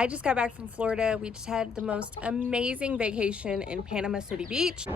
I just got back from Florida. We just had the most amazing vacation in Panama City Beach.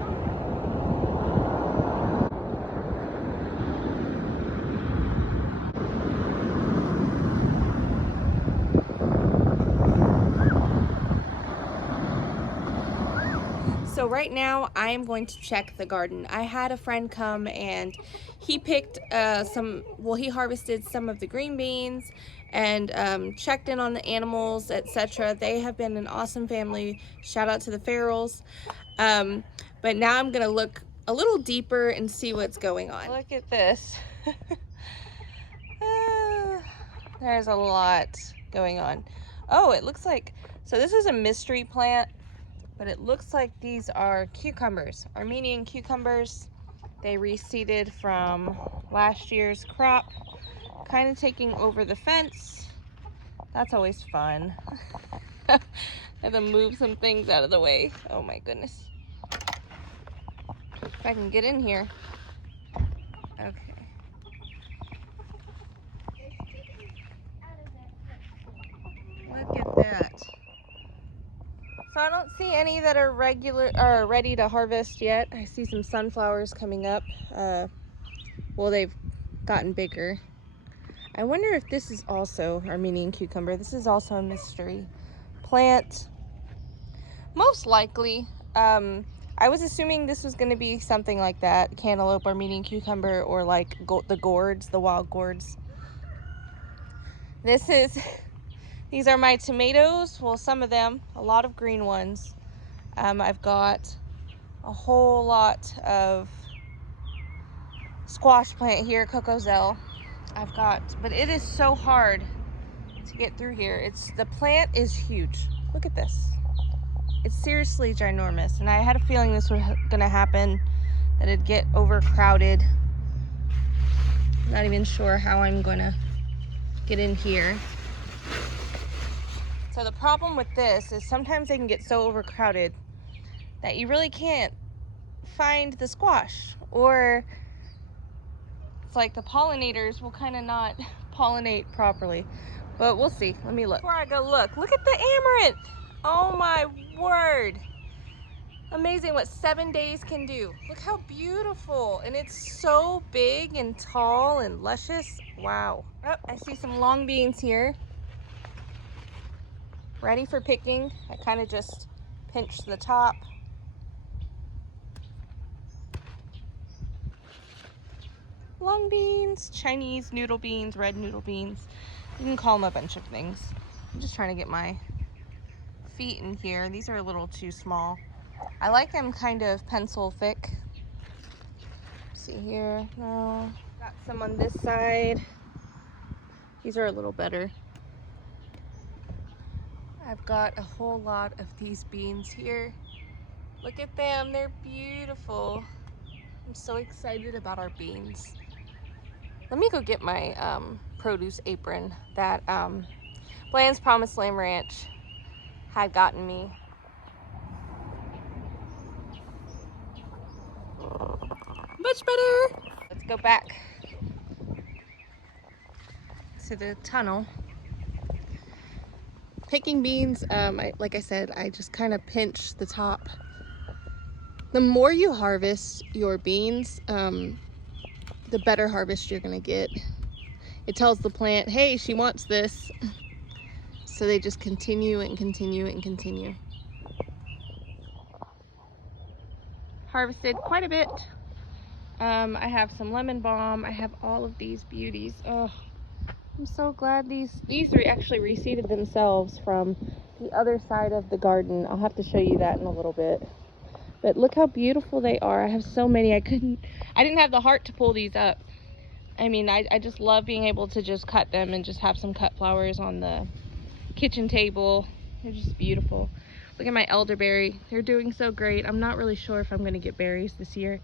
So right now I am going to check the garden. I had a friend come and he picked he harvested some of the green beans and checked in on the animals, etc. They have been an awesome family. Shout out to the Farrells. But now I'm gonna look a little deeper and see what's going on. Look at this. There's a lot going on. Oh, it looks like, so this is a mystery plant. But it looks like these are cucumbers, Armenian cucumbers. They reseeded from last year's crop, kind of taking over the fence. That's always fun. I have to move some things out of the way. Oh my goodness. If I can get in here. Okay. Look at that. So I don't see any that are ready to harvest yet. I see some sunflowers coming up. Well, they've gotten bigger. I wonder if this is also Armenian cucumber. This is also a mystery plant. Most likely. I was assuming this was going to be something like that. Cantaloupe, Armenian cucumber, or like the gourds, the wild gourds. These are my tomatoes. Well, some of them, a lot of green ones. I've got a whole lot of squash plant here, cocozelle. But it is so hard to get through here. The plant is huge. Look at this. It's seriously ginormous. And I had a feeling this was gonna happen, that it'd get overcrowded. I'm not even sure how I'm gonna get in here. So the problem with this is sometimes they can get so overcrowded that you really can't find the squash, or it's like the pollinators will kind of not pollinate properly. But we'll see. Let me look. Before I go look at the amaranth. Oh my word. Amazing what 7 days can do. Look how beautiful. And it's so big and tall and luscious. Wow. Oh, I see some long beans here. Ready for picking. I kind of just pinched the top. Long beans, Chinese noodle beans, red noodle beans. You can call them a bunch of things. I'm just trying to get my feet in here. These are a little too small. I like them kind of pencil thick. See here? No. Got some on this side. These are a little better. I've got a whole lot of these beans here. Look at them, they're beautiful. I'm so excited about our beans. Let me go get my produce apron that Bland's Promised Land Ranch had gotten me. Much better. Let's go back to the tunnel. Picking beans, like I said, I just kind of pinch the top. The more you harvest your beans, the better harvest you're gonna get. It tells the plant, hey, she wants this. So they just continue and continue and continue. Harvested quite a bit. I have some lemon balm. I have all of these beauties. Oh, I'm so glad these three actually reseeded themselves from the other side of the garden. I'll have to show you that in a little bit. But look how beautiful they are. I have so many. I didn't have the heart to pull these up. I mean, I just love being able to just cut them and just have some cut flowers on the kitchen table. They're just beautiful. Look at my elderberry. They're doing so great. I'm not really sure if I'm going to get berries this year,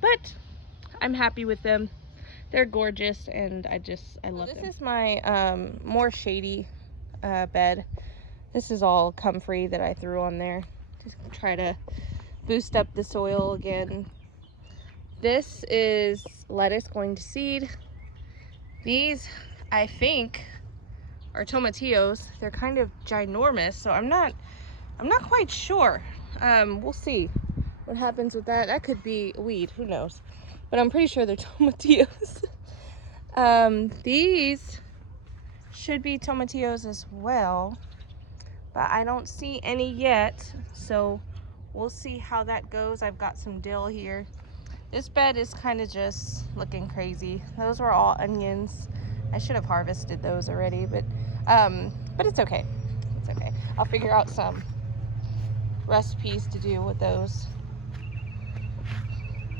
but I'm happy with them. They're gorgeous, and I love them. This is my more shady bed. This is all comfrey that I threw on there to try to boost up the soil again. This is lettuce going to seed. These, I think, are tomatillos. They're kind of ginormous, so I'm not quite sure. We'll see what happens with that. That could be a weed, who knows? But I'm pretty sure they're tomatillos. These should be tomatillos as well, but I don't see any yet, so we'll see how that goes. I've got some dill here. This bed is kind of just looking crazy. Those were all onions. I should have harvested those already, but it's okay. It's okay. I'll figure out some recipes to do with those.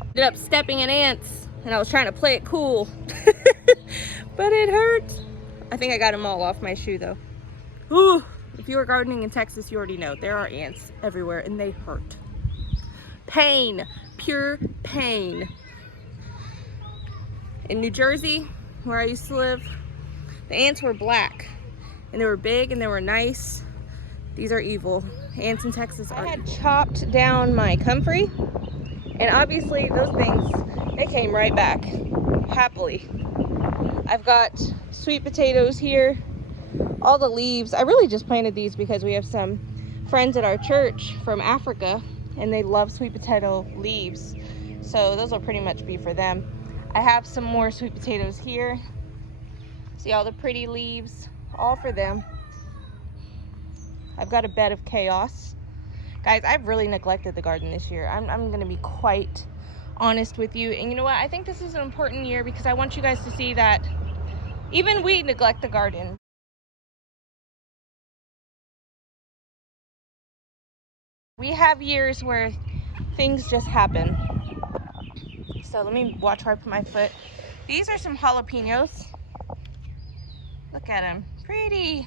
Ended up stepping in ants, and I was trying to play it cool, but it hurt. I think I got them all off my shoe though. Ooh, if you are gardening in Texas, you already know there are ants everywhere, and they hurt. Pain, pure pain. In New Jersey, where I used to live, the ants were black, and they were big, and they were nice. These are evil. Ants in Texas are evil. I had chopped down my comfrey, and obviously those things, they came right back, happily. I've got sweet potatoes here, all the leaves. I really just planted these because we have some friends at our church from Africa, and they love sweet potato leaves. So those will pretty much be for them. I have some more sweet potatoes here. See all the pretty leaves, all for them. I've got a bed of chaos. Guys, I've really neglected the garden this year. I'm gonna be quite honest with you. And you know what? I think this is an important year because I want you guys to see that even we neglect the garden. We have years where things just happen. So let me watch where I put my foot. These are some jalapenos. Look at them, pretty.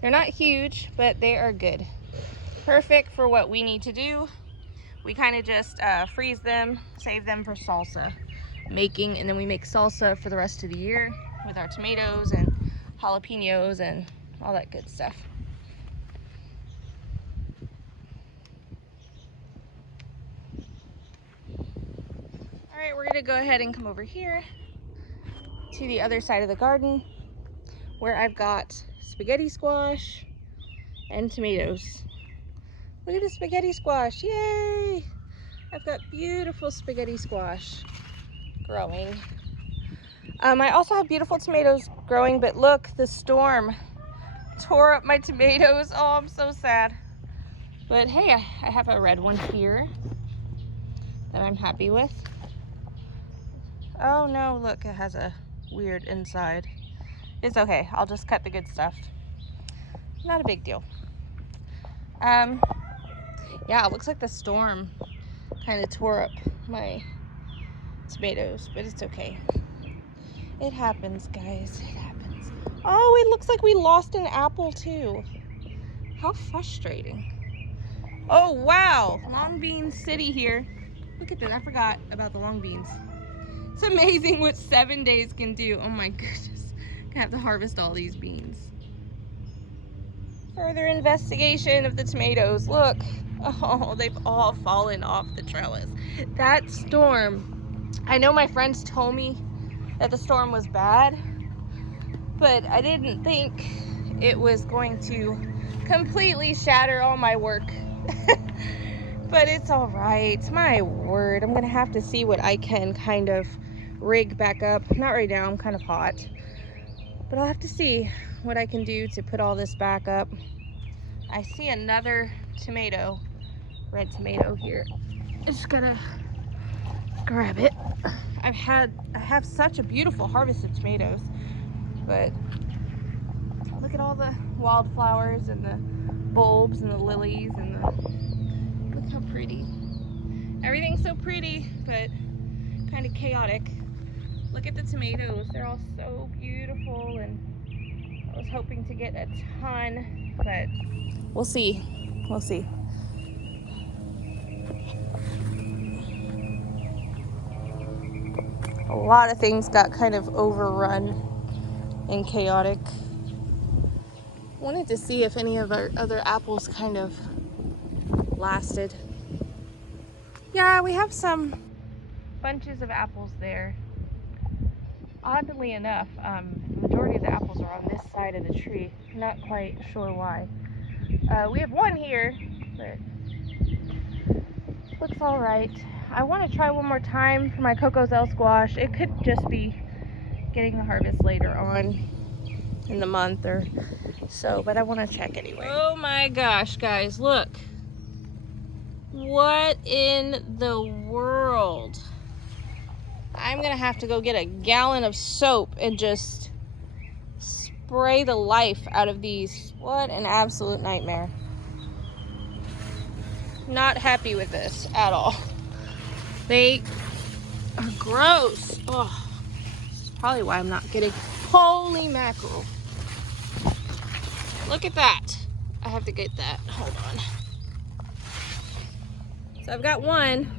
They're not huge, but they are good. Perfect for what we need to do. We kind of just freeze them, save them for salsa making, and then we make salsa for the rest of the year with our tomatoes and jalapenos and all that good stuff. All right, we're gonna go ahead and come over here to the other side of the garden where I've got spaghetti squash and tomatoes. Look at the spaghetti squash, yay! I've got beautiful spaghetti squash growing. I also have beautiful tomatoes growing, but look, the storm tore up my tomatoes. Oh, I'm so sad. But hey, I have a red one here that I'm happy with. Oh no, look, it has a weird inside. It's okay, I'll just cut the good stuff. Not a big deal. Yeah, it looks like the storm kind of tore up my tomatoes, but it's okay. It happens, guys, it happens. Oh, it looks like we lost an apple too. How frustrating. Oh, wow, long bean city here. Look at that, I forgot about the long beans. It's amazing what 7 days can do. Oh my goodness, I'm gonna have to harvest all these beans. Further investigation of the tomatoes. Look, oh, they've all fallen off the trellis. That storm, I know my friends told me that the storm was bad, but I didn't think it was going to completely shatter all my work. But it's all right, my word. I'm gonna have to see what I can kind of rig back up. Not right now, I'm kind of hot, but I'll have to see what I can do to put all this back up. I see another tomato, red tomato here. I just gotta grab it. I have such a beautiful harvest of tomatoes, but look at all the wildflowers and the bulbs and the lilies and the, look how pretty. Everything's so pretty, but kind of chaotic. Look at the tomatoes, they're all so beautiful, and I was hoping to get a ton, but we'll see, we'll see. A lot of things got kind of overrun and chaotic. Wanted to see if any of our other apples kind of lasted. Yeah, we have some bunches of apples there. Oddly enough, majority of the apples are on this side of the tree. Not quite sure why. We have one here, but looks all right. I want to try one more time for my Coco's El Squash. It could just be getting the harvest later on in the month or so, but I want to check anyway. Oh my gosh, guys, look. What in the world? I'm gonna have to go get a gallon of soap and just spray the life out of these. What an absolute nightmare. Not happy with this at all. They are gross. Oh, that's probably why I'm not getting. Holy mackerel. Look at that. I have to get that. Hold on. So I've got one.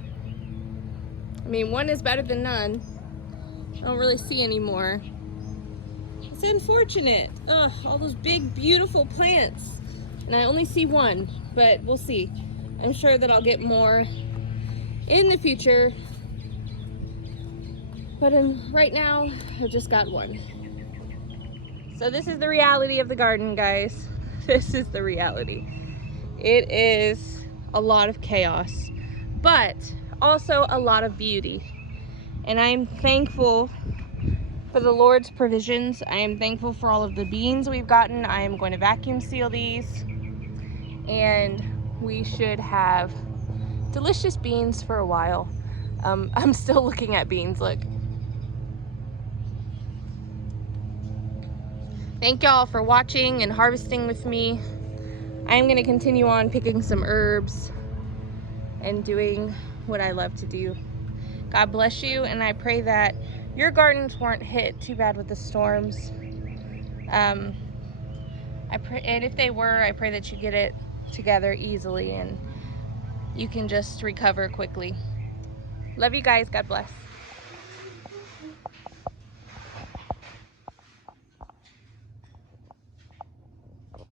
I mean, one is better than none. I don't really see any more. It's unfortunate. Ugh, all those big, beautiful plants. And I only see one, but we'll see. I'm sure that I'll get more in the future. But right now, I've just got one. So this is the reality of the garden, guys. This is the reality. It is a lot of chaos, but also a lot of beauty. And I'm thankful for the Lord's provisions. I am thankful for all of the beans we've gotten. I am going to vacuum seal these, and we should have delicious beans for a while. I'm still looking at beans, look. Thank y'all for watching and harvesting with me. I am going to continue on picking some herbs and doing what I love to do. God bless you, and I pray that your gardens weren't hit too bad with the storms. And if they were, I pray that you get it together easily and you can just recover quickly. Love you guys. God bless.